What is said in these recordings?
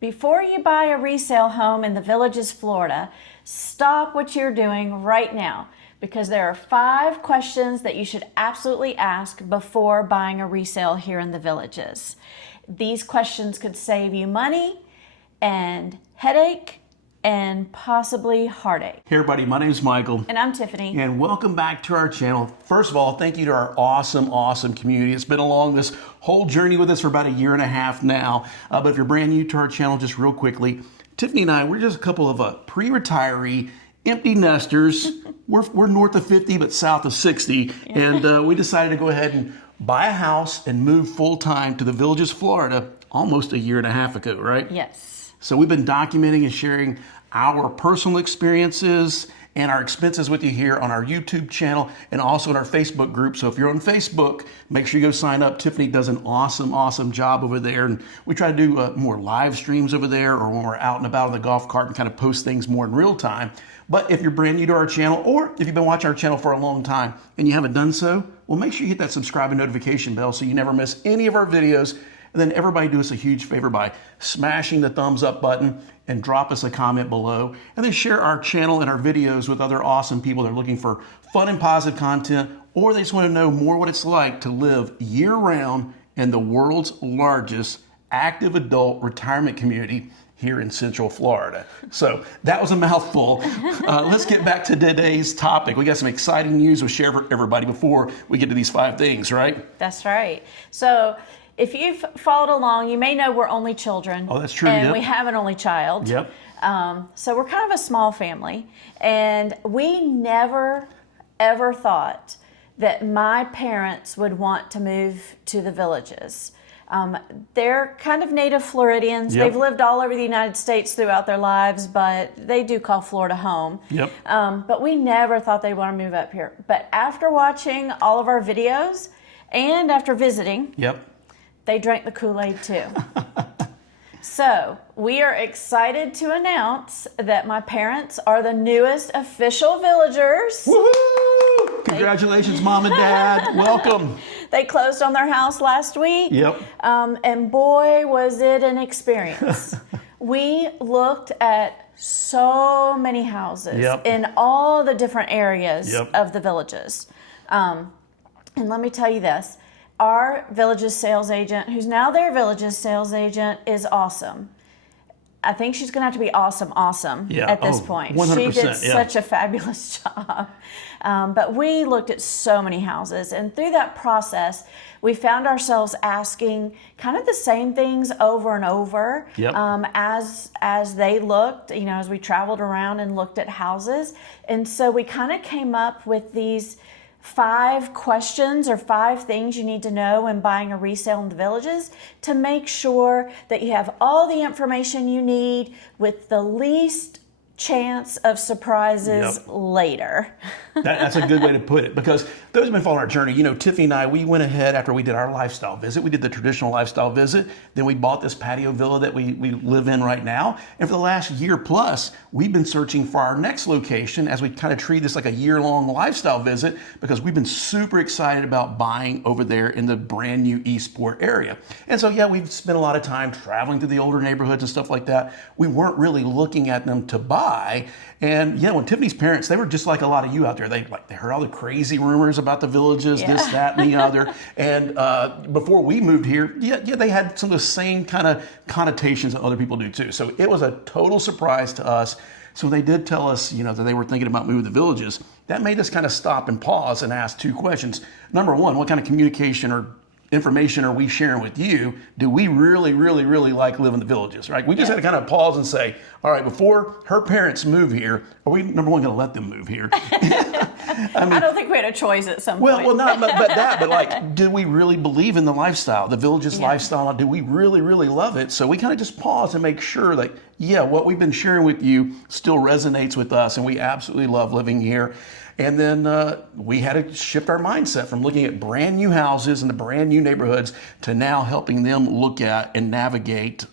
Before you buy a resale home in the Villages, Florida, stop what you're doing right now because there are 5 questions that you should absolutely ask before buying a resale here in the Villages. These questions could save you money and headache and possibly heartache. Hey everybody, my name is Michael. And I'm Tiffany. And welcome back to our channel. First of all, thank you to our awesome community. It's been along this whole journey with us for about 1.5 years now. But if you're brand new to our channel, just real quickly, Tiffany and I, we're just a couple of pre-retiree, empty nesters. we're north of 50, but south of 60. Yeah. And we decided to go ahead and buy a house and move full-time to the Villages, Florida, almost 1.5 years ago, right? Yes. So we've been documenting and sharing our personal experiences and our expenses with you here on our YouTube channel and also in our Facebook group. So if you're on Facebook, make sure you go sign up. Tiffany does an awesome job over there. And we try to do more live streams over there or when we're out and about on the golf cart and kind of post things more in real time. But if you're brand new to our channel or if you've been watching our channel for a long time and you haven't done so, well, make sure you hit that subscribe and notification bell so you never miss any of our videos. And then everybody do us a huge favor by smashing the thumbs up button and drop us a comment below. And then share our channel and our videos with other awesome people that are looking for fun and positive content, or they just want to know more what it's like to live year-round in the world's largest active adult retirement community here in Central Florida. So that was a mouthful. Let's get back to today's topic. We got some exciting news to share for everybody before we get to these 5 things, right? That's right. So if you've followed along, you may know we're only children. Oh, that's true. And yep. we have an only child. Yep. So we're kind of a small family. And we never, ever thought that my parents would want to move to the Villages. They're kind of native Floridians. Yep. They've lived all over the United States throughout their lives, but they do call Florida home. Yep. But we never thought they'd want to move up here. But after watching all of our videos and after visiting, yep. they drank the Kool-Aid too. So we are excited to announce that my parents are the newest official villagers. Woohoo! Congratulations, Mom and Dad. Welcome. They closed on their house last week. Yep. And boy, was it an experience. We looked at so many houses yep. in all the different areas yep. of the Villages. And let me tell you this. Our Villages sales agent, who's now their Villages sales agent, is awesome. I think she's going to have to be awesome yeah. at this point. 100%, She did such a fabulous job. But we looked at so many houses, and through that process, we found ourselves asking kind of the same things over and over yep. as they looked, as we traveled around and looked at houses. And so we kind of came up with these 5 questions or 5 things you need to know when buying a resale in the Villages to make sure that you have all the information you need with the least chance of surprises yep. later. That's a good way to put it, because those who've been following our journey, Tiffany and I, we went ahead after we did our lifestyle visit. We did the traditional lifestyle visit. Then we bought this patio villa that we live in right now. And for the last year plus, we've been searching for our next location as we kind of treat this like a year-long lifestyle visit, because we've been super excited about buying over there in the brand new Eastport area. And so, yeah, we've spent a lot of time traveling through the older neighborhoods and stuff like that. We weren't really looking at them to buy. And when Tiffany's parents, they were just like a lot of you out there. They heard all the crazy rumors about the Villages, yeah. this, that, and the other. And before we moved here, they had some of the same kind of connotations that other people do too. So it was a total surprise to us. So they did tell us, that they were thinking about moving to the Villages. That made us kind of stop and pause and ask 2 questions. Number one, what kind of communication or information are we sharing with you? Do we really like living in the Villages, right? We just had to kind of pause and say, all right, before her parents move here, are we, number one, going to let them move here? I don't think we had a choice at some point. Well, not but like, do we really believe in the lifestyle, the Villages lifestyle? Do we really love it? So we kind of just pause and make sure that, what we've been sharing with you still resonates with us, and we absolutely love living here. And then we had to shift our mindset from looking at brand new houses in the brand new neighborhoods to now helping them look at and navigate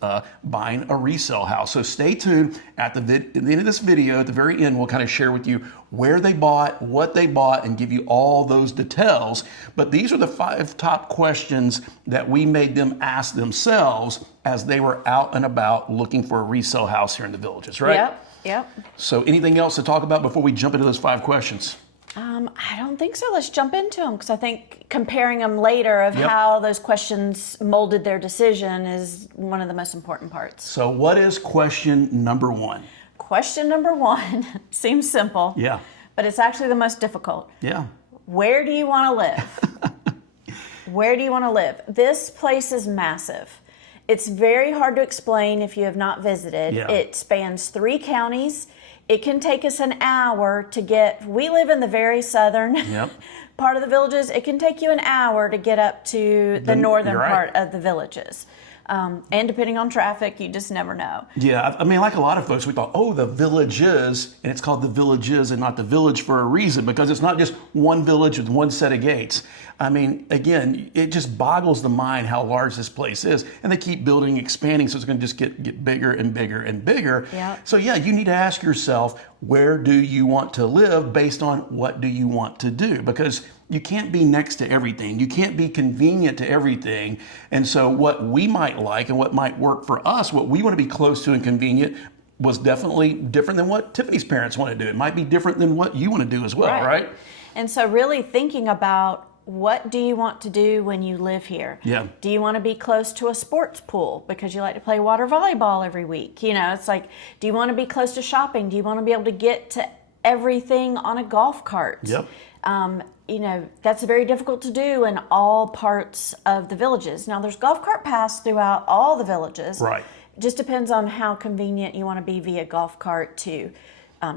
buying a resale house. So stay tuned. At the end of this video, at the very end, we'll kind of share with you where they bought, what they bought, and give you all those details. But these are the 5 top questions that we made them ask themselves as they were out and about looking for a resale house here in the Villages, right? Yep. So anything else to talk about before we jump into those 5 questions? I don't think so. Let's jump into them, because I think comparing them later of how those questions molded their decision is one of the most important parts. So what is question number 1? Question number 1 seems simple, Yeah. but it's actually the most difficult. Yeah. Where do you want to live? Where do you want to live? This place is massive. It's very hard to explain if you have not visited. Yeah. It spans 3 counties. It can take us an hour to get, we live in the very southern part of the Villages. It can take you an hour to get up to the northern part of the Villages. And depending on traffic, you just never know. Yeah, I mean, like a lot of folks, we thought, oh, the Villages, and it's called the Villages and not the Village for a reason, because it's not just one village with one set of gates. I mean, again, it just boggles the mind how large this place is. And they keep building, expanding, so it's going to just get bigger and bigger and bigger. Yeah. So yeah, you need to ask yourself, where do you want to live based on what do you want to do? Because you can't be next to everything. You can't be convenient to everything. And so what we might like and what might work for us, what we want to be close to and convenient, was definitely different than what Tiffany's parents want to do. It might be different than what you want to do as well, right? And so really thinking about, what do you want to do when you live here? Yeah. Do you want to be close to a sports pool because you like to play water volleyball every week? You know, it's like, do you want to be close to shopping? Do you want to be able to get to everything on a golf cart? Yep. You know, that's very difficult to do in all parts of the Villages. Now, there's golf cart paths throughout all the Villages. Right. It just depends on how convenient you want to be via golf cart to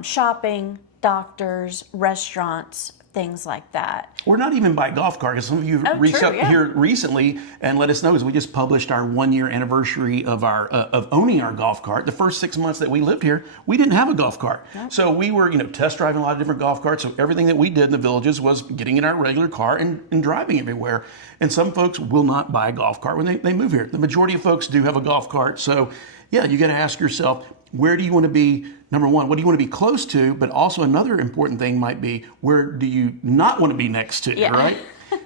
shopping, doctors, restaurants, things like that. Or not even by golf cart, because some of you reached out here recently and let us know, as we just published our 1-year anniversary of our of owning our golf cart. The first 6 months that we lived here, we didn't have a golf cart. So we were, test driving a lot of different golf carts. So everything that we did in the Villages was getting in our regular car and driving everywhere. And some folks will not buy a golf cart when they move here. The majority of folks do have a golf cart. So yeah, you got to ask yourself, where do you want to be? Number one, what do you want to be close to? But also another important thing might be, where do you not want to be next to, right?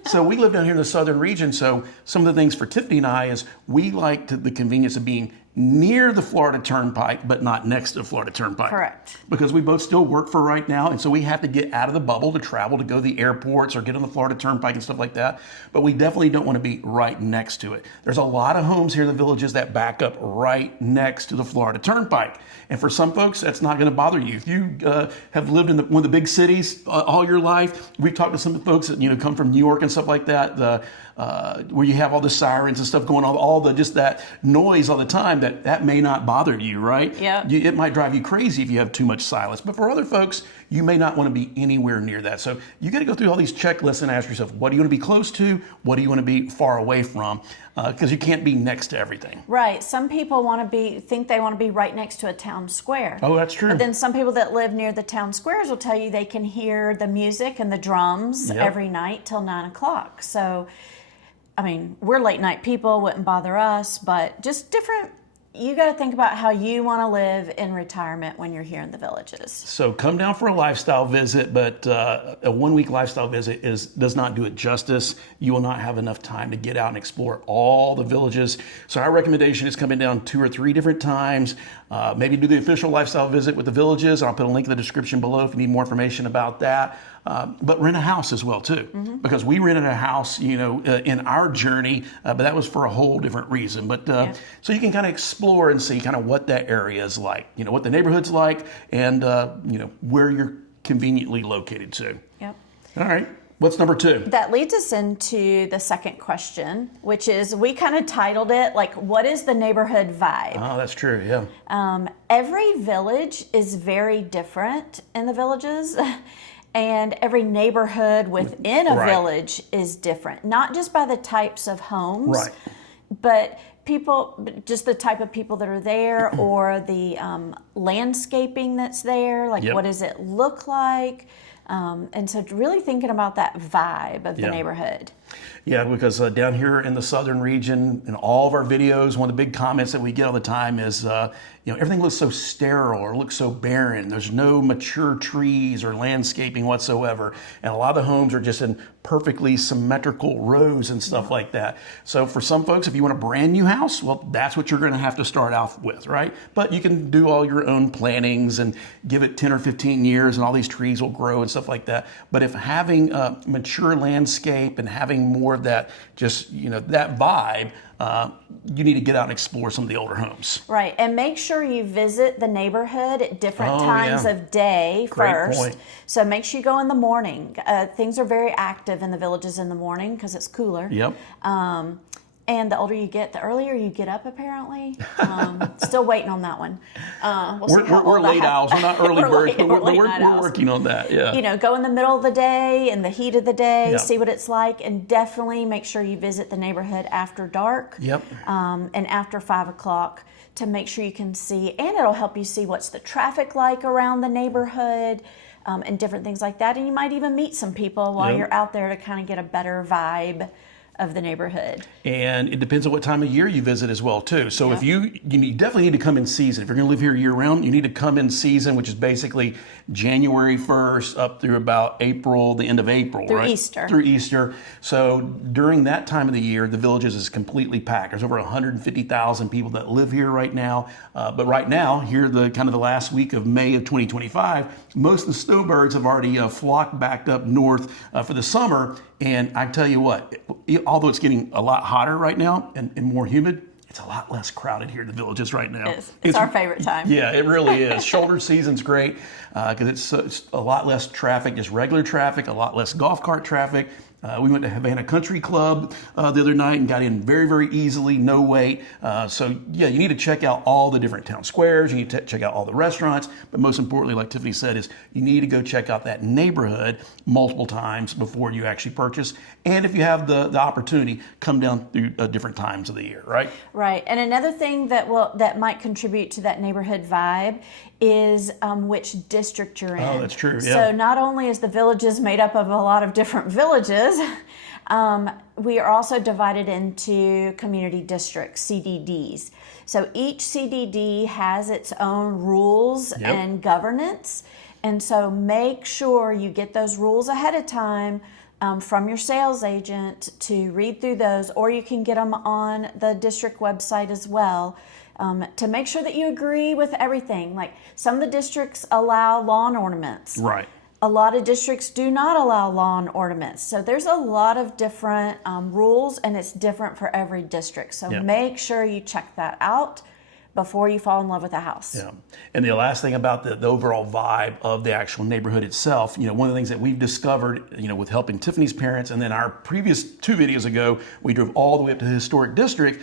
So we live down here in the southern region. So some of the things for Tiffany and I is we like the convenience of being near the Florida Turnpike, but not next to the Florida Turnpike. Correct. Because we both still work for right now, and so we have to get out of the bubble to travel, to go to the airports or get on the Florida Turnpike and stuff like that. But we definitely don't want to be right next to it. There's a lot of homes here in the Villages that back up right next to the Florida Turnpike. And for some folks, that's not going to bother you. If you have lived in one of the big cities all your life, we've talked to some folks that come from New York and stuff like that, where you have all the sirens and stuff going on, all the just that noise all the time, that may not bother you, right? Yeah. It might drive you crazy if you have too much silence. But for other folks, you may not want to be anywhere near that. So you got to go through all these checklists and ask yourself, what do you want to be close to? What do you want to be far away from? Because you can't be next to everything. Right. Some people think they want to be right next to a town square. Oh, that's true. But then some people that live near the town squares will tell you they can hear the music and the drums every night till 9 o'clock. So, I mean, we're late night people, wouldn't bother us, but just different. You got to think about how you want to live in retirement when you're here in the Villages. So come down for a lifestyle visit, but a 1-week lifestyle visit does not do it justice. You will not have enough time to get out and explore all the Villages. So our recommendation is coming down 2 or 3 different times. Maybe do the official lifestyle visit with the Villages. I'll put a link in the description below if you need more information about that. But rent a house as well too, because we rented a house, in our journey, but that was for a whole different reason. But so you can kind of explore and see kind of what that area is like, what the neighborhood's like, and where you're conveniently located too. Yep. All right. What's number 2? That leads us into the second question, which is, we kind of titled it like, what is the neighborhood vibe? Oh, that's true. Yeah. Every village is very different in the Villages. And every neighborhood within a village is different, not just by the types of homes, but just the type of people that are there, or the landscaping that's there, like what does it look like? And so really thinking about that vibe of the neighborhood. Yeah, because down here in the southern region, in all of our videos, one of the big comments that we get all the time is, everything looks so sterile or looks so barren. There's no mature trees or landscaping whatsoever, and a lot of the homes are just in perfectly symmetrical rows and stuff like that. So for some folks, if you want a brand new house, well, that's what you're going to have to start off with, right? But you can do all your own plantings and give it 10 or 15 years, and all these trees will grow and stuff like that. But if having a mature landscape and having more of that, just that vibe, you need to get out and explore some of the older homes. Right, and make sure you visit the neighborhood at different times of day first. Great point. So make sure you go in the morning. Things are very active in the villages in the morning because it's cooler. Yep. And the older you get, the earlier you get up, apparently. Still waiting on that one. We're late owls. We're not early birds, but we're working on that. Yeah. Go in the middle of the day, in the heat of the day, see what it's like, and definitely make sure you visit the neighborhood after dark. Yep. And after 5 o'clock to make sure you can see, and it'll help you see what's the traffic like around the neighborhood. And different things like that. And you might even meet some people while you're out there to kind of get a better vibe of the neighborhood. And it depends on what time of year you visit as well too. So if you definitely need to come in season. If you're going to live here year round, you need to come in season, which is basically January 1st up through about April, the end of April, through right? Easter. Through Easter. So during that time of the year, the Villages is completely packed. There's over 150,000 people that live here right now. But right now, here the last week of May of 2025, most of the snowbirds have already flocked back up north for the summer. And I tell you what, although it's getting a lot hotter right now and more humid, it's a lot less crowded here in the Villages right now. It's our favorite time. Yeah, it really is. Shoulder season's great because it's a lot less traffic, just regular traffic, a lot less golf cart traffic. We went to Havana Country Club the other night and got in very, very easily, no wait. So yeah, you need to check out all the different town squares. You need to check out all the restaurants. But most importantly, like Tiffany said, is you need to go check out that neighborhood multiple times before you actually purchase. And if you have the opportunity, come down through different times of the year, right? Right. And another thing that might contribute to that neighborhood vibe is which district you're in. Oh, that's true. Yeah. So not only is the Villages made up of a lot of different villages, we are also divided into community districts, CDDs. So each CDD has its own rules and governance. And so make sure you get those rules ahead of time from your sales agent to read through those, or you can get them on the district website as well. To make sure that you agree with everything. Like some of the districts allow lawn ornaments. Right. A lot of districts do not allow lawn ornaments. So there's a lot of different rules, and it's different for every district. So make sure you check that out before you fall in love with a house. Yeah. And the last thing about the overall vibe of the actual neighborhood itself, one of the things that we've discovered, with helping Tiffany's parents, and then our previous 2 videos ago, we drove all the way up to the historic district,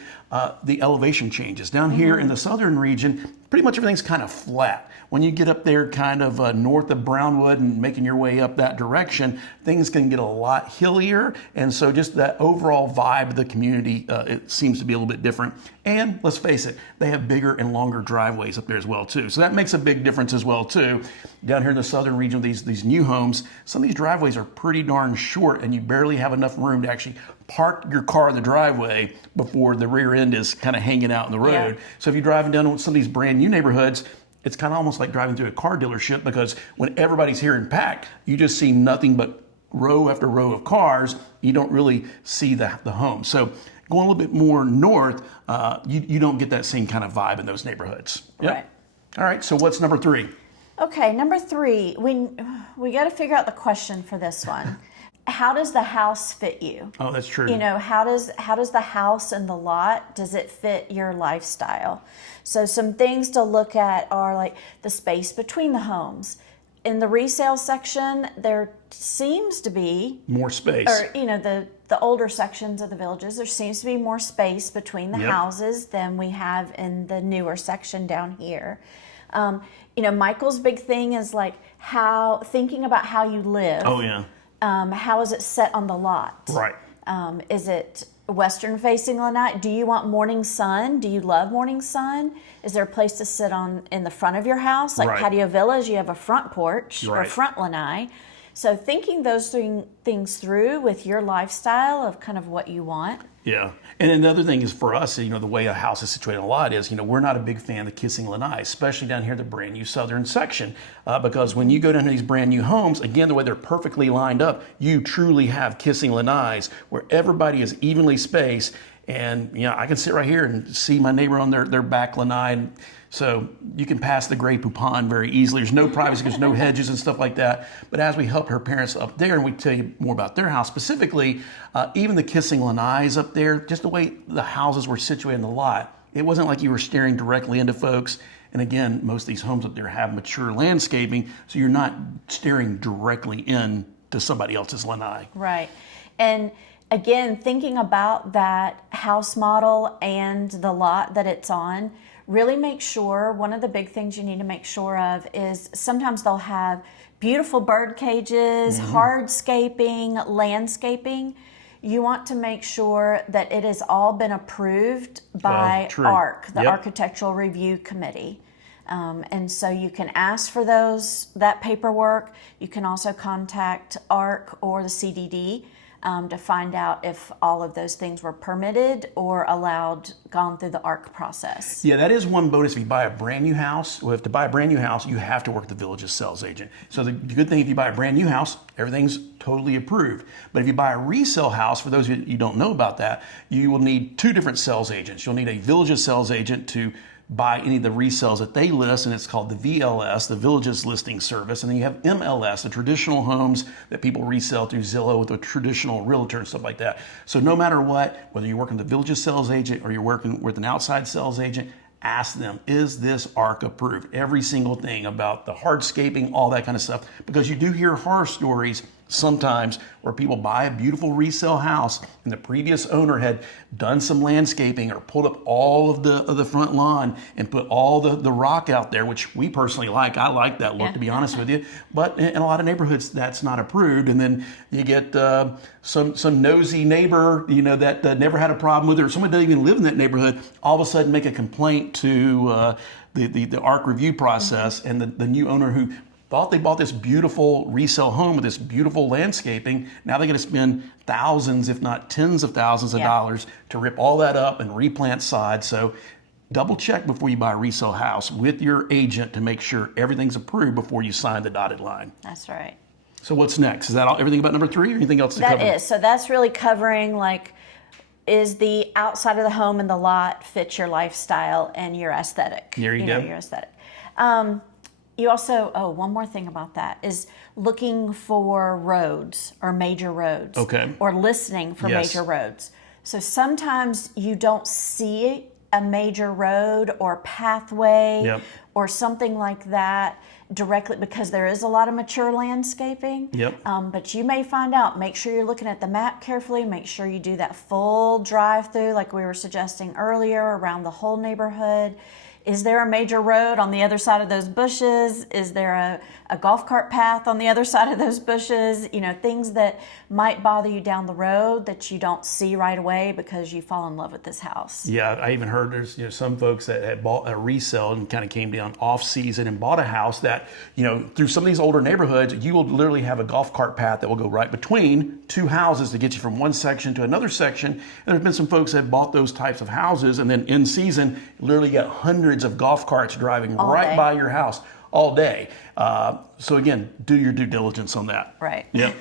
the elevation changes. Down here in the southern region, pretty much everything's kind of flat. When you get up there kind of north of Brownwood and making your way up that direction, things can get a lot hillier. And so just that overall vibe of the community, it seems to be a little bit different. And let's face it, they have bigger and longer driveways up there as well too. So that makes a big difference as well too. Down here in the southern region, these new homes, some of these driveways are pretty darn short, and you barely have enough room to actually park your car in the driveway before the rear end is kind of hanging out in the road. Yeah. So if you're driving down some of these brand new neighborhoods, it's kind of almost like driving through a car dealership, because when everybody's here and packed, you just see nothing but row after row of cars. You don't really see the home. So going a little bit more north, you don't get that same kind of vibe in those neighborhoods. Yep. Right. All right, so what's number 3? Okay, number 3, we got to figure out the question for this one. How does the house fit you? Oh, that's true. How does the house and the lot, does it fit your lifestyle? So some things to look at are like the space between the homes. In the resale section, there seems to be more space. Or the older sections of the Villages, there seems to be more space between the houses than we have in the newer section down here. Michael's big thing is like thinking about how you live. Oh yeah. How is it set on the lot? Right. Is it western facing lanai? Do you want morning sun? Do you love morning sun? Is there a place to sit in the front of your house? Like patio villas, you have a front porch or front lanai. So thinking those things through with your lifestyle of kind of what you want. Yeah. And another thing is for us, the way a house is situated a lot is, we're not a big fan of kissing lanai, especially down here, the brand new southern section, because when you go down to these brand new homes, again, the way they're perfectly lined up, you truly have kissing lanais where everybody is evenly spaced. And, I can sit right here and see my neighbor on their back lanai. So you can pass the Grey Poupon very easily. There's no privacy, there's no hedges and stuff like that. But as we helped her parents up there, and we tell you more about their house specifically, even the kissing lanais up there, just the way the houses were situated in the lot, it wasn't like you were staring directly into folks. And again, most of these homes up there have mature landscaping, so you're not staring directly into somebody else's lanai. Right. And again, thinking about that house model and the lot that it's on, really make sure, one of the big things you need to make sure of is sometimes they'll have beautiful bird cages, hardscaping, landscaping. You want to make sure that it has all been approved by ARC, the Architectural Review Committee. And so you can ask for that paperwork. You can also contact ARC or the CDD to find out if all of those things were permitted or gone through the ARC process. Yeah, that is one bonus. If you buy a brand new house, well, if to buy a brand new house, you have to work the village's sales agent. So the good thing, if you buy a brand new house, everything's totally approved. But if you buy a resale house, for those of you don't know about that, you will need two different sales agents. You'll need a village's sales agent to buy any of the resales that they list, and it's called the VLS, the Villages Listing Service. And then you have MLS, the traditional homes that people resell through Zillow with a traditional realtor and stuff like that. So no matter what, whether you're working with the Villages sales agent or you're working with an outside sales agent, ask them, is this ARC approved? Every single thing about the hardscaping, all that kind of stuff, because you do hear horror stories sometimes where people buy a beautiful resale house and the previous owner had done some landscaping or pulled up all of the front lawn and put all the rock out there, which we personally like. I like that look, to be honest with you. But in a lot of neighborhoods, that's not approved. And then you get some nosy neighbor, that never had a problem with it, or someone doesn't even live in that neighborhood, all of a sudden make a complaint to the ARC review process, and the new owner who thought they bought this beautiful resale home with this beautiful landscaping. Now they're going to spend thousands, if not tens of thousands of dollars to rip all that up and replant sod. So double check before you buy a resale house with your agent to make sure everything's approved before you sign the dotted line. That's right. So what's next? Is that everything about number 3 or anything else to cover? That is. So that's really covering, is the outside of the home and the lot fit your lifestyle and your aesthetic? There you go. Your aesthetic. You also, one more thing about that is looking for roads or major roads. Okay. Or listening for major roads. So sometimes you don't see a major road or pathway or something like that directly because there is a lot of mature landscaping. But you may find out, make sure you're looking at the map carefully, make sure you do that full drive through like we were suggesting earlier around the whole neighborhood. Is there a major road on the other side of those bushes? Is there a golf cart path on the other side of those bushes? Things that might bother you down the road that you don't see right away because you fall in love with this house. Yeah, I even heard there's some folks that had bought a resale and kind of came down off season and bought a house that, through some of these older neighborhoods, you will literally have a golf cart path that will go right between two houses to get you from one section to another section. And there's been some folks that bought those types of houses, and then in season, literally got hundreds of golf carts driving right by your house all day. So again, do your due diligence on that. Right. Yep.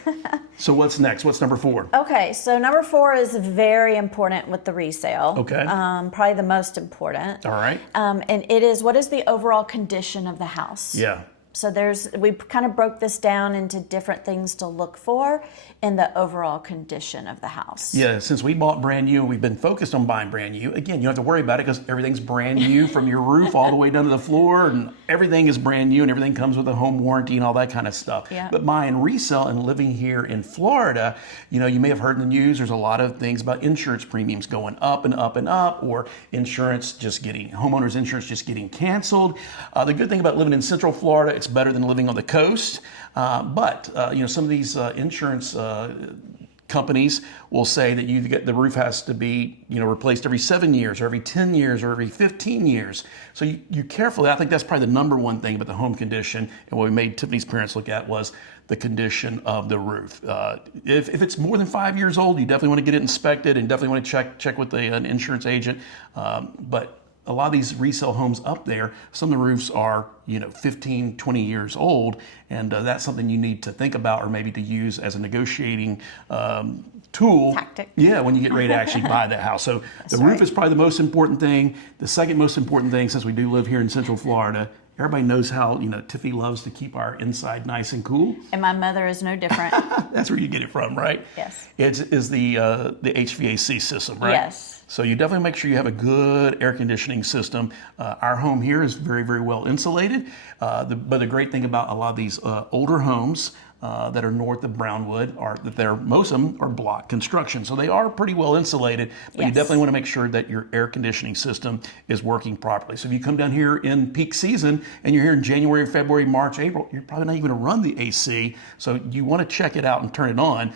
So what's next? What's number 4? Okay, so number 4 is very important with the resale. Okay. Probably the most important. All right. And it is, what is the overall condition of the house? Yeah. So we kind of broke this down into different things to look for in the overall condition of the house. Yeah, since we bought brand new, we've been focused on buying brand new. Again, you don't have to worry about it because everything's brand new from your roof all the way down to the floor, and everything is brand new and everything comes with a home warranty and all that kind of stuff. Yeah. But buying resale and living here in Florida, you may have heard in the news, there's a lot of things about insurance premiums going up and up and up, or homeowners insurance just getting canceled. The good thing about living in Central Florida, it's better than living on the coast. But some of these insurance companies will say that the roof has to be, replaced every 7 years or every 10 years or every 15 years. So you carefully, I think that's probably the number one thing about the home condition, and what we made Tiffany's parents look at was the condition of the roof. If it's more than 5 years old, you definitely want to get it inspected and definitely want to check with an insurance agent. But a lot of these resale homes up there, some of the roofs are 15, 20 years old, and that's something you need to think about or maybe to use as a negotiating tool. Tactic. Yeah, when you get ready to actually buy that house. So the roof is probably the most important thing. The second most important thing, since we do live here in Central Florida, everybody knows how Tiffany loves to keep our inside nice and cool. And my mother is no different. That's where you get it from, right? Yes. It's the HVAC system, right? Yes. So you definitely make sure you have a good air conditioning system. Our home here is very, very well insulated. But the great thing about a lot of these older homes that are north of Brownwood are that most of them are block construction. So they are pretty well insulated, but you definitely want to make sure that your air conditioning system is working properly. So if you come down here in peak season and you're here in January, February, March, April, you're probably not even going to run the AC. So you want to check it out and turn it on.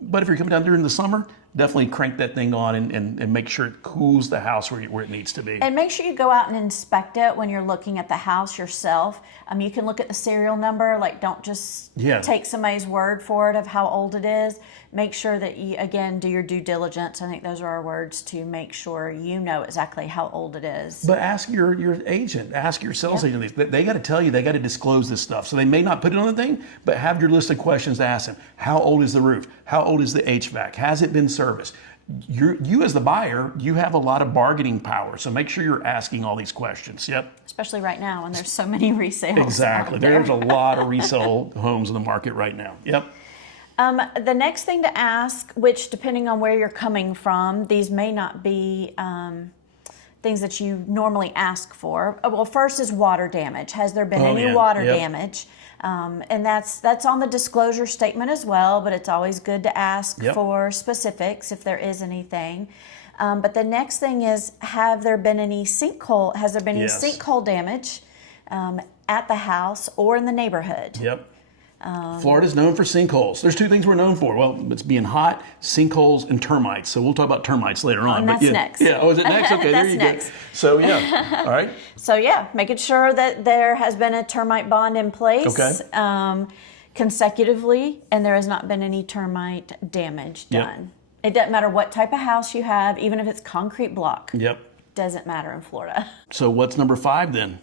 But if you're coming down during the summer, definitely crank that thing on and make sure it cools the house where it needs to be. And make sure you go out and inspect it when you're looking at the house yourself. You can look at the serial number, don't just take somebody's word for it of how old it is. Make sure that you, again, do your due diligence. I think those are our words, to make sure you know exactly how old it is. But ask your agent, ask your sales agent. They got to tell you, they got to disclose this stuff. So they may not put it on the thing, but have your list of questions to ask them. How old is the roof? How old is the HVAC? Has it been serviced? You as the buyer, you have a lot of bargaining power. So make sure you're asking all these questions. Yep. Especially right now when there's so many resales. Exactly. There's a lot of resale homes in the market right now. Yep. The next thing to ask, which depending on where you're coming from, these may not be things that you normally ask for. Well, first is water damage. Has there been any water damage? And that's on the disclosure statement as well, but it's always good to ask for specifics if there is anything. But the next thing is, has there been any sinkhole damage at the house or in the neighborhood? Yep. Florida's known for sinkholes. There's two things we're known for. Well, it's being hot, sinkholes, and termites. So we'll talk about termites later on. And that's next. Yeah. Oh, is it next? Okay, there you next. go. So all right. So making sure that there has been a termite bond in place consecutively, and there has not been any termite damage done. It doesn't matter what type of house you have, even if it's concrete block. Yep. Doesn't matter in Florida. So what's number 5 then?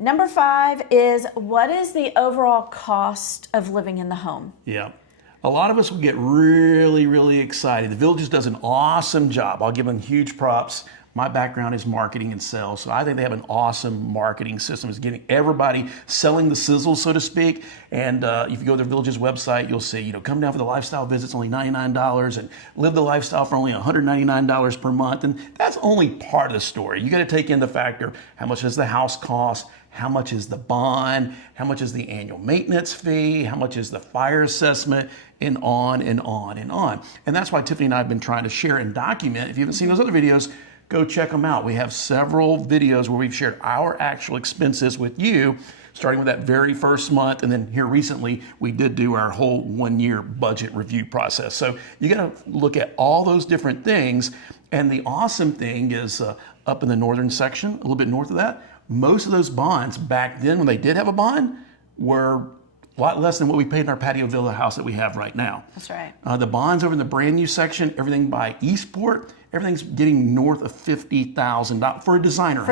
Number 5 is, what is the overall cost of living in the home? Yeah. A lot of us will get really, really excited. The Villages does an awesome job. I'll give them huge props. My background is marketing and sales, so I think they have an awesome marketing system. It's getting everybody selling the sizzle, so to speak. And if you go to the Villages website, you'll see, come down for the lifestyle visits, only $99, and live the lifestyle for only $199 per month. And that's only part of the story. You got to take in the factor: how much does the house cost? How much is the bond? How much is the annual maintenance fee? How much is the fire assessment? And on and on and on. And that's why Tiffany and I have been trying to share and document. If you haven't seen those other videos, go check them out. We have several videos where we've shared our actual expenses with you, starting with that very first month. And then here recently, we did do our whole 1-year budget review process. So you got to look at all those different things. And the awesome thing is up in the northern section, a little bit north of that, most of those bonds back then, when they did have a bond, were a lot less than what we paid in our patio villa house that we have right now. That's right. The bonds over in the brand new section, everything by Eastport, everything's getting north of $50,000 for a designer home.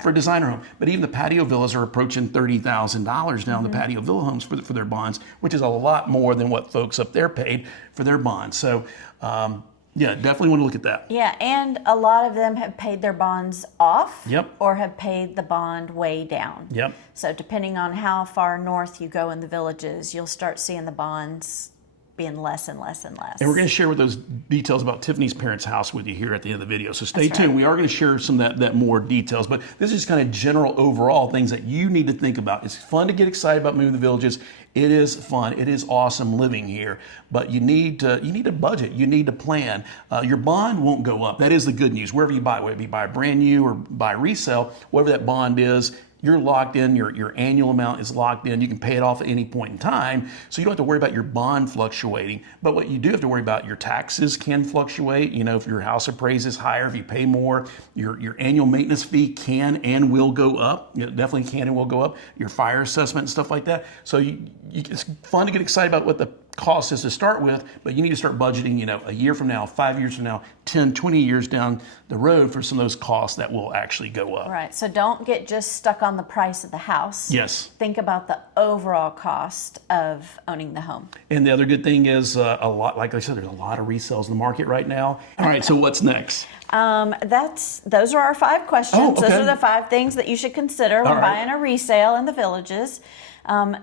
For a designer home. But even the patio villas are approaching $30,000 now in the patio villa homes for their bonds, which is a lot more than what folks up there paid for their bonds. So, definitely want to look at that. Yeah, and a lot of them have paid their bonds off. Yep. Or have paid the bond way down. Yep. So depending on how far north you go in the Villages, you'll start seeing the bonds being less and less and less. And we're going to share with those details about Tiffany's parents' house with you here at the end of the video. So stay tuned. We are going to share some of that more details, but this is kind of general overall things that you need to think about. It's fun to get excited about moving to the Villages. It is fun. It is awesome living here, but you need to budget. You need to plan. Your bond won't go up. That is the good news. Wherever you buy, whether you buy brand new or buy resale, whatever that bond is, you're locked in, your annual amount is locked in. You can pay it off at any point in time, so you don't have to worry about your bond fluctuating. But what you do have to worry about, your taxes can fluctuate. If your house appraises higher, if you pay more, your annual maintenance fee can and will go up. It definitely can and will go up. Your fire assessment and stuff like that. So it's fun to get excited about what the cost is to start with, but you need to start budgeting, a year from now, 5 years from now, 10, 20 years down the road for some of those costs that will actually go up. Right. So don't get just stuck on the price of the house. Yes. Think about the overall cost of owning the home. And the other good thing is like I said, there's a lot of resales in the market right now. All right. So what's next? Those are our 5 questions. Oh, okay. Those are the 5 things that you should consider when buying a resale in the Villages.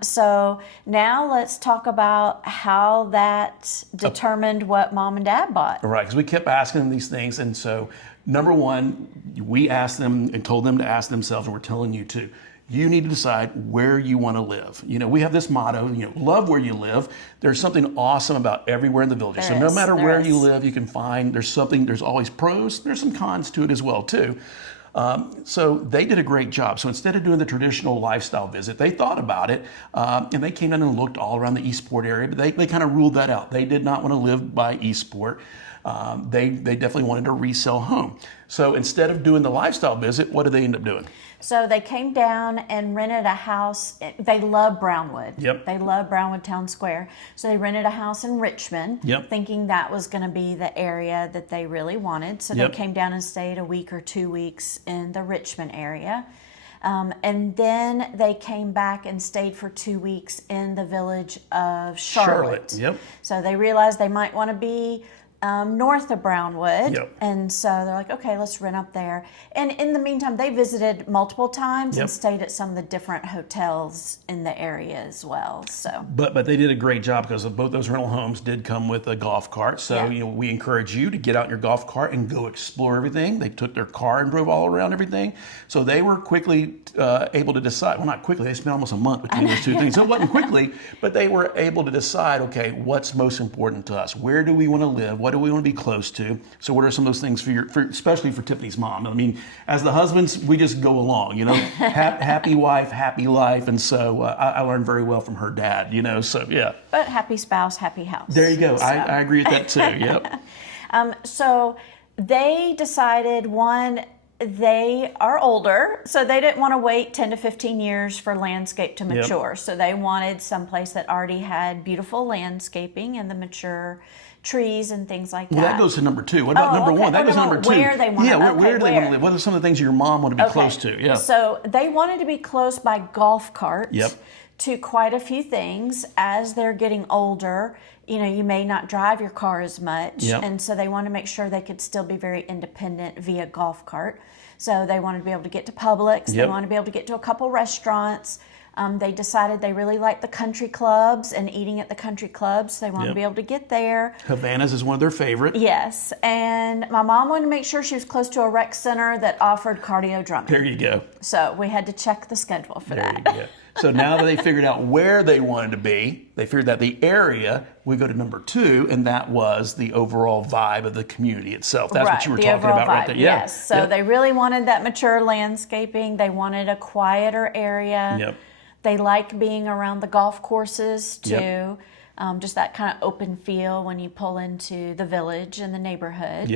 So now let's talk about how that determined what Mom and Dad bought. Right, because we kept asking them these things. And so, number one, we asked them and told them to ask themselves, and we're telling you too, you need to decide where you want to live. We have this motto, love where you live. There's something awesome about everywhere in the Villages. So no matter where you live, you can find there's always pros, there's some cons to it as well too. So they did a great job. So instead of doing the traditional lifestyle visit, they thought about it, and they came in and looked all around the Eastport area, but they kind of ruled that out. They did not want to live by Eastport. They definitely wanted a resale home. So instead of doing the lifestyle visit, what did they end up doing? So they came down and rented a house. They love Brownwood. Yep. They love Brownwood Town Square. So they rented a house in Richmond, thinking that was going to be the area that they really wanted. So they came down and stayed a week or 2 weeks in the Richmond area. And then they came back and stayed for 2 weeks in the village of Charlotte. Yep. So they realized they might want to be north of Brownwood. And so they're like, okay, let's rent up there. And in the meantime, they visited multiple times and stayed at some of the different hotels in the area as well. So, but they did a great job because both those rental homes did come with a golf cart. So we encourage you to get out in your golf cart and go explore everything. They took their car and drove all around everything. So they were quickly able to decide. Well, not quickly. They spent almost a month between those 2 things. So it wasn't quickly, but they were able to decide, okay, what's most important to us? Where do we want to live? What do we want to be close to? So what are some of those things especially for Tiffany's mom? I mean, as the husbands, we just go along, happy wife, happy life. And so I learned very well from her dad, so yeah. But happy spouse, happy house. There you go. So. I agree with that too. Yep. So they decided, one, they are older, so they didn't want to wait 10 to 15 years for landscape to mature. So they wanted someplace that already had beautiful landscaping and the mature trees and things like that. Well, that goes to number 2. What about number 1? That goes to number 2. Where they want to live. Where do they want to live? What are some of the things your mom want to be close to? Yeah. So they wanted to be close by golf cart to quite a few things. As they're getting older, you may not drive your car as much. And so they wanted to make sure they could still be very independent via golf cart. So they wanted to be able to get to Publix. They wanted to be able to get to a couple restaurants. They decided they really liked the country clubs and eating at the country clubs. They wanted to be able to get there. Havana's is one of their favorite. Yes. And my mom wanted to make sure she was close to a rec center that offered cardio drumming. There you go. So we had to check the schedule for that. There you go. So now that they figured out where they wanted to be, they figured out the area, we go to number 2, and that was the overall vibe of the community itself. That's what you were talking about right there. Yeah. Yes. So they really wanted that mature landscaping. They wanted a quieter area. They like being around the golf courses too. Just that kind of open feel when you pull into the village and the neighborhood.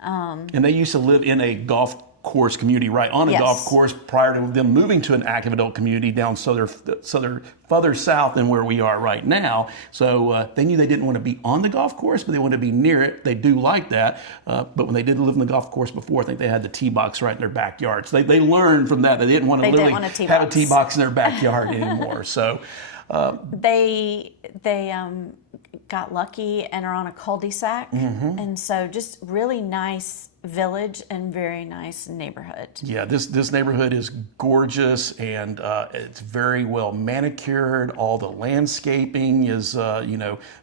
And they used to live in a golf course community right on a golf course prior to them moving to an active adult community down further south than where we are right now. So they knew they didn't want to be on the golf course, but they wanted to be near it. They do like that. But when they did live in the golf course before, I think they had the tee box right in their backyard. So they learned from that. They didn't want to have a tee box in their backyard anymore. So they got lucky and are on a cul-de-sac. And so just really nice village and very nice neighborhood. Yeah, this neighborhood is gorgeous, and it's very well manicured. All the landscaping is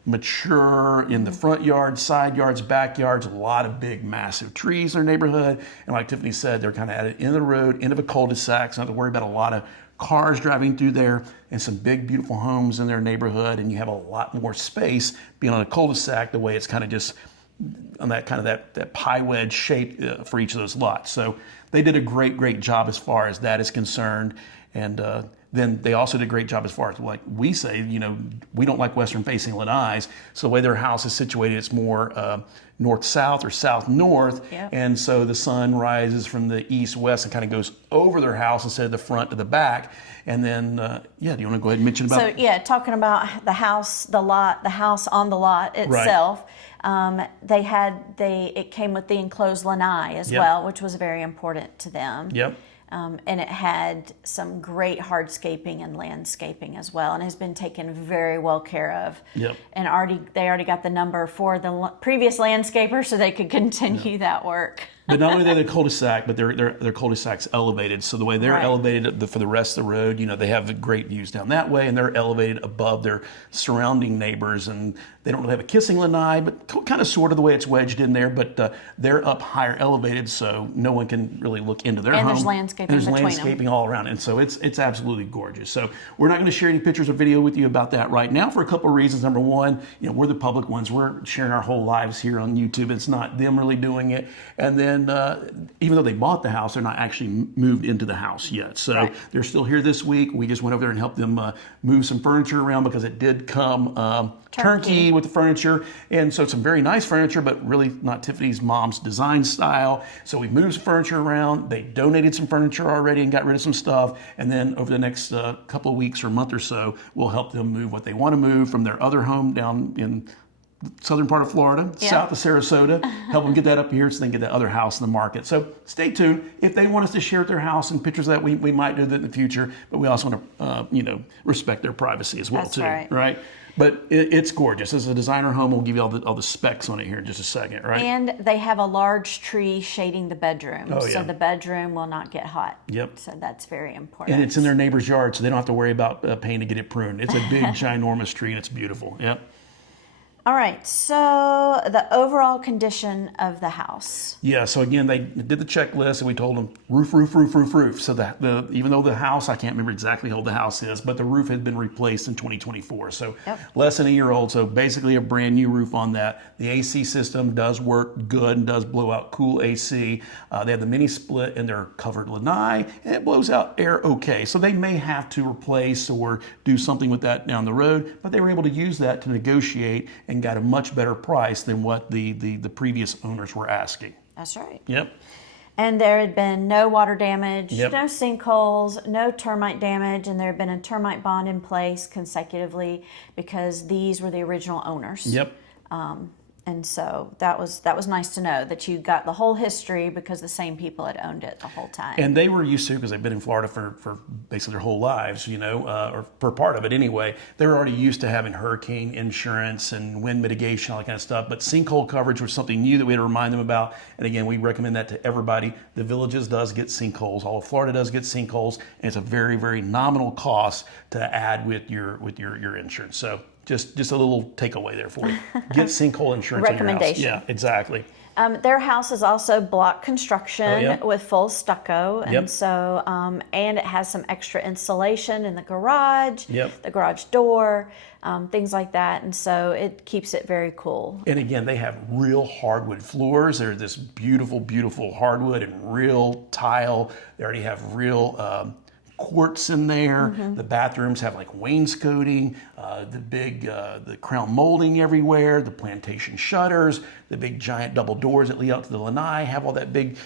mature in the front yards, side yards, backyards. A lot of big, massive trees in their neighborhood. And like Tiffany said, they're kind of at the end of the road, end of a cul-de-sac, so not to worry about a lot of cars driving through there, and some big, beautiful homes in their neighborhood. And you have a lot more space being on a cul-de-sac, the way it's kind of just on that pie wedge shape for each of those lots. So they did a great job as far as that is concerned. And then they also did a great job as far as, like we say, we don't like western facing lanais. So the way their house is situated, it's more north-south or south-north. Yep. And so the sun rises from the east-west and kind of goes over their house instead of the front to the back. And then, do you want to go ahead and mention about? So yeah, talking about the house on the lot itself. Right. It came with the enclosed lanai as well, which was very important to them. Yep. And it had some great hardscaping and landscaping as well, and has been taken very well care of. Yep. And they already got the number for the previous landscaper, so they could continue that work. But not only are they cul-de-sac, but their cul-de-sac's elevated. So the way they're elevated for the rest of the road, they have great views down that way, and they're elevated above their surrounding neighbors. And they don't really have a kissing lanai, but kind of sort of the way it's wedged in there. But they're up higher elevated, so no one can really look into their home. And there's landscaping between them. There's landscaping all around, and so it's absolutely gorgeous. So we're not going to share any pictures or video with you about that right now for a couple of reasons. Number one, we're the public ones. We're sharing our whole lives here on YouTube. It's not them really doing it. And then even though they bought the house, they're not actually moved into the house yet. So they're still here this week. We just went over there and helped them move some furniture around because it did come turnkey with the furniture. And so some very nice furniture, but really not Tiffany's mom's design style. So we moved some furniture around. They donated some furniture already and got rid of some stuff. And then over the next couple of weeks or month or so, we'll help them move what they want to move from their other home down in southern part of Florida, south of Sarasota, help them get that up here so they can get that other house in the market. So stay tuned. If they want us to share their house and pictures of that, we might do that in the future, but we also want to, respect their privacy as well. That's too. Right. But it's gorgeous. As a designer home, we'll give you all the specs on it here in just a second, right? And they have a large tree shading the bedroom, Oh, yeah. so the bedroom will not get hot. Yep. So that's very important. And it's in their neighbor's yard, so they don't have to worry about paying to get it pruned. It's a big, ginormous tree, and it's beautiful. Yep. All right, so the overall condition of the house. Yeah, so again, they did the checklist, and we told them roof. So even though the house, I can't remember exactly how old the house is, but the roof had been replaced in 2024. So less than a year old, so basically a brand new roof on that. The AC system does work good and does blow out cool AC. They have the mini split in their covered lanai, and it blows out air okay. So they may have to replace or do something with that down the road, but they were able to use that to negotiate and got a much better price than what the previous owners were asking. That's right. Yep. And there had been no water damage, Yep. no sinkholes, no termite damage, and there had been a termite bond in place consecutively because these were the original owners. Yep. And so that was nice to know that you got the whole history because the same people had owned it the whole time. And they were used to, because they've been in Florida for basically their whole lives, or for part of it anyway. They were already used to having hurricane insurance and wind mitigation, all that kind of stuff. But sinkhole coverage was something new that we had to remind them about. And again, we recommend that to everybody. The Villages does get sinkholes. All of Florida does get sinkholes, and it's a very, very nominal cost to add with your insurance. So just a little takeaway there for you. Get sinkhole insurance on your house. Recommendation. Yeah, exactly. Their house is also block construction with full stucco, and Yep. so and it has some extra insulation in the garage, Yep. the garage door, things like that, and so it keeps it very cool. And again, they have real hardwood floors. They're this beautiful, beautiful hardwood and real tile. They already have real quartz in there. The bathrooms have like wainscoting, the crown molding everywhere, the plantation shutters, the big giant double doors that lead out to the lanai have all that big,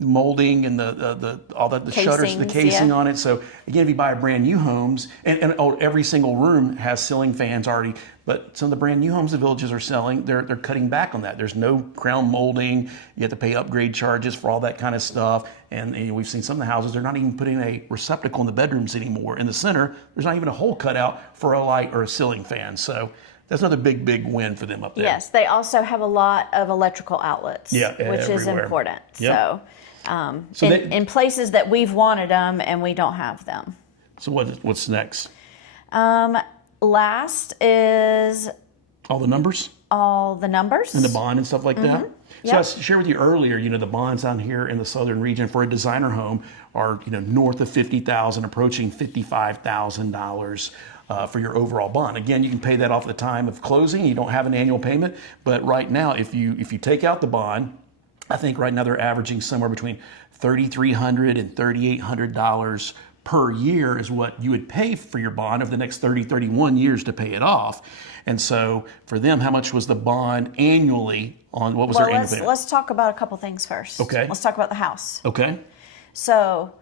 molding and the shutters, the casing on it. So again, if you buy a brand new homes, and every single room has ceiling fans already, but some of the brand new homes the Villages are selling, they're cutting back on that. There's no crown molding. You have to pay upgrade charges for all that kind of stuff. And we've seen some of the houses, they're not even putting a receptacle in the bedrooms anymore. In the center, there's not even a hole cut out for a light or a ceiling fan. So that's another big win for them up there. Yes, they also have a lot of electrical outlets, which is everywhere. important. Yep. So, in places that we've wanted them and we don't have them. So what's next? Last is All the numbers? all the numbers. And the bond and stuff like that? So Yep. I shared with you earlier, the bonds down here in the southern region for a designer home are, north of $50,000, approaching $55,000 for your overall bond. Again, you can pay that off at the time of closing. You don't have an annual payment, but right now, if you take out the bond, I think right now they're averaging somewhere between $3,300 and $3,800 per year is what you would pay for your bond over the next 30, 31 years to pay it off. And so for them, how much was the bond annually on, what was their annual payment? Let's talk about a couple things first. Okay. Let's talk about the house. Okay. So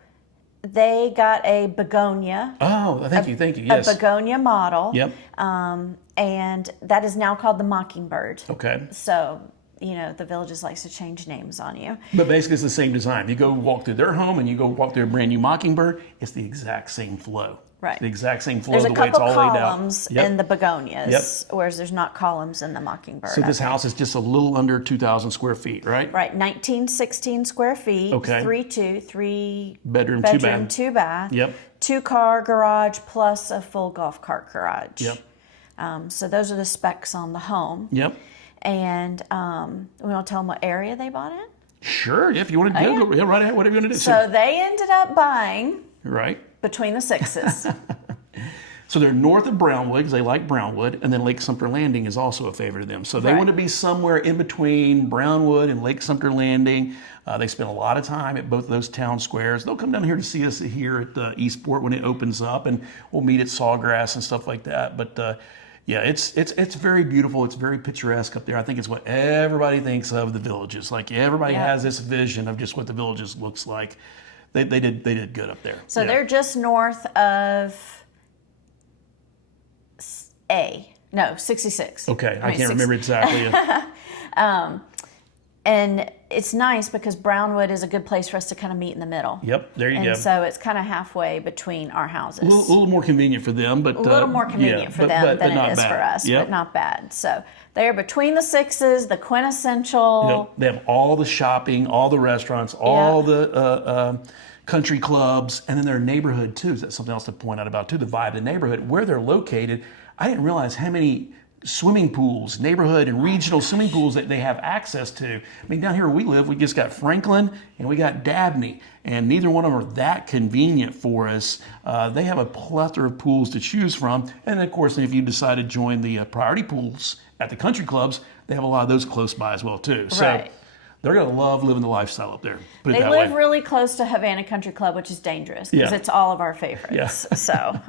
they got a begonia. Oh, thank you, yes. A begonia model. Yep. And that is now called the Mockingbird. Okay. So, the Villages likes to change names on you. But basically it's the same design. You go walk through their home and you go walk through a brand new Mockingbird, it's the exact same flow. Right. The exact same flow, There's the way it's all laid out. There's a couple columns in the begonias, whereas there's not columns in the Mockingbird. So this house is just a little under 2,000 square feet, right? Right, 1916 square feet, Okay. 3 bedroom, two bath, Yep. 2-car garage plus a full golf cart garage. Yep. So those are the specs on the home. Yep. And we want to tell them what area they bought in? Sure, if you want to go right ahead, whatever you want to do. So they ended up buying right. between the sixes. So they're north of Brownwood because they like Brownwood, and then Lake Sumter Landing is also a favorite to them. So they want to be somewhere in between Brownwood and Lake Sumter Landing. They spend a lot of time at both of those town squares. They'll come down here to see us here at Eastport when it opens up, and we'll meet at Sawgrass and stuff like that. But yeah, it's very beautiful. It's very picturesque up there. I think it's what everybody thinks of the Villages. Like everybody has this vision of just what the Villages looks like. They did good up there. So they're just north of 66. Okay, I can't remember exactly. And it's nice because Brownwood is a good place for us to kind of meet in the middle. Yep, there you go. And so it's kind of halfway between our houses. A little more convenient for them, but a little more convenient for them than it is for us, but not bad. So they're between the sixes, the quintessential. They have all the shopping, all the restaurants, all the country clubs, and then their neighborhood too. That's something else to point out about too. The vibe of the neighborhood, where they're located. I didn't realize how many swimming pools, neighborhood and regional swimming pools that they have access to. I mean, down here where we live, we just got Franklin and we got Dabney, and neither one of them are that convenient for us. They have a plethora of pools to choose from, and of course, if you decide to join the priority pools at the country clubs, they have a lot of those close by as well too. So they're going to love living the lifestyle up there. They live really close to Havana Country Club, which is dangerous because it's all of our favorites. So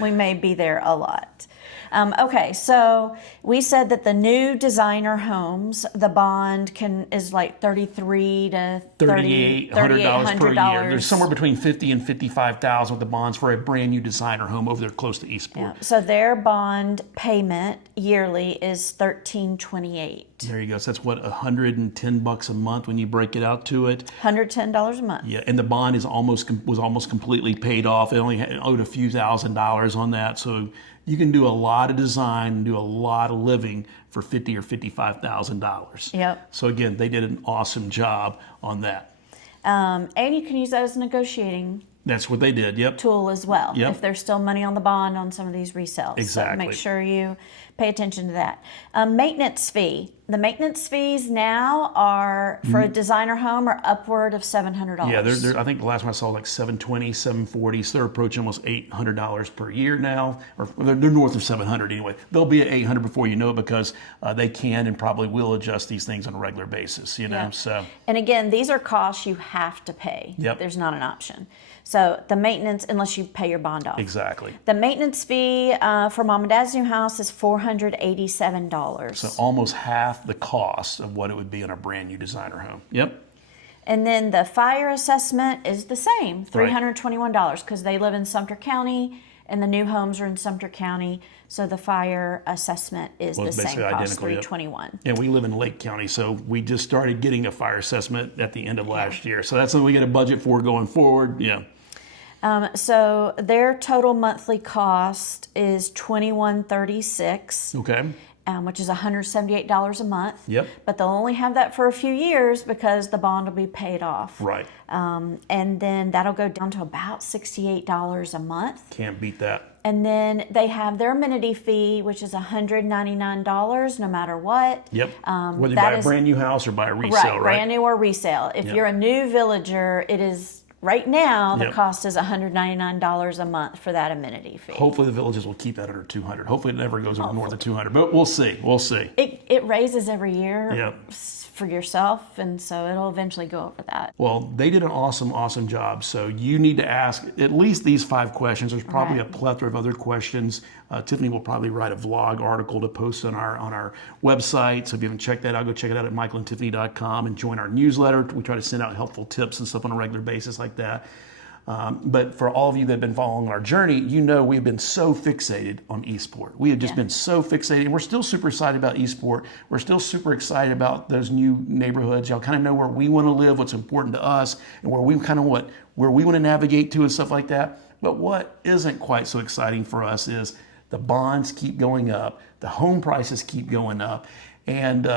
we may be there a lot. Okay, so we said that the new designer homes, the bond is like $3,300 to $3,800 per year. There's somewhere between $50,000 and $55,000 with the bonds for a brand new designer home over there close to Eastport. Yeah. So their bond payment yearly is $1,328. There you go. So that's what, $110 a month when you break it out to it. $110 a month. Yeah, and the bond was almost completely paid off. It only owed a few $1,000s on that. So you can do a lot of design and do a lot of living for $50,000 or $55,000. Yep. So again, they did an awesome job on that. And you can use that as a negotiating That's what they did. Yep. tool as well. Yep. If there's still money on the bond on some of these resales. Exactly. So make sure you pay attention to that. Maintenance fee. The maintenance fees now are for a designer home are upward of $700. Yeah, they're, I think the last one I saw like $720, $740, so they're approaching almost $800 per year now, or they're north of $700 anyway. They'll be at $800 before you know it because they can and probably will adjust these things on a regular basis, you know. Yeah. So. And again, these are costs you have to pay. Yep. There's not an option. So the maintenance, unless you pay your bond off. Exactly. The maintenance fee for Mom and Dad's new house is $487. So almost half the cost of what it would be in a brand new designer home. Yep. And then the fire assessment is the same, $321, because they live in Sumter County and the new homes are in Sumter County. So the fire assessment is the same cost, $321. Yeah, we live in Lake County, so we just started getting a fire assessment at the end of last year. So that's something we get a budget for going forward. Yeah. So their total monthly cost is $2,136. Okay. Which is $178 a month. Yep. But they'll only have that for a few years because the bond will be paid off. Right. And then that'll go down to about $68 a month. Can't beat that. And then they have their amenity fee, which is $199 no matter what. Yep. Whether you buy a brand new house or buy a resale, right? Brand new or resale. If you're a new villager, it is Right now, the Yep. cost is $199 a month for that amenity fee. Hopefully the villages will keep that under 200. Hopefully it never goes over north of 200, but we'll see. We'll see. It raises every year Yep. for yourself, and so it'll eventually go over that. Well, they did an awesome job. So you need to ask at least these 5 questions. There's probably a plethora of other questions. Tiffany will probably write a vlog article to post on our website. So if you haven't checked that out, go check it out at michaelandtiffany.com and join our newsletter. We try to send out helpful tips and stuff on a regular basis like that. But for all of you that have been following our journey, you know we've been so fixated on Eastport. We have just been so fixated. And we're still super excited about Eastport. We're still super excited about those new neighborhoods. Y'all kind of know where we want to live, what's important to us, and where we want to navigate to and stuff like that. But what isn't quite so exciting for us is the bonds keep going up, the home prices keep going up, and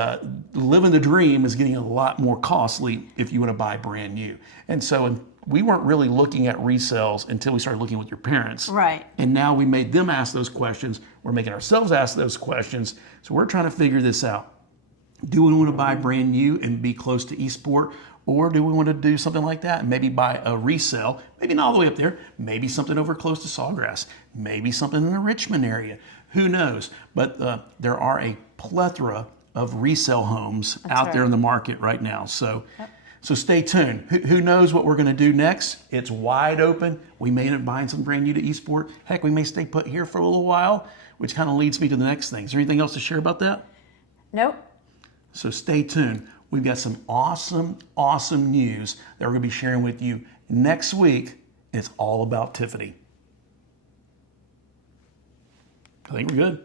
living the dream is getting a lot more costly if you want to buy brand new. And so we weren't really looking at resales until we started looking with your parents. Right. And now we made them ask those questions. We're making ourselves ask those questions. So we're trying to figure this out. Do we want to buy brand new and be close to Eastport? Or do we want to do something like that and maybe buy a resale, maybe not all the way up there, maybe something over close to Sawgrass, maybe something in the Richmond area, who knows? But there are a plethora of resale homes out there in the market right now. So stay tuned. Who knows what we're going to do next? It's wide open. We may end up buying some brand new to Eastport. Heck, we may stay put here for a little while, which kind of leads me to the next thing. Is there anything else to share about that? Nope. So stay tuned. We've got some awesome news that we're going to be sharing with you next week. It's all about Tiffany. I think we're good.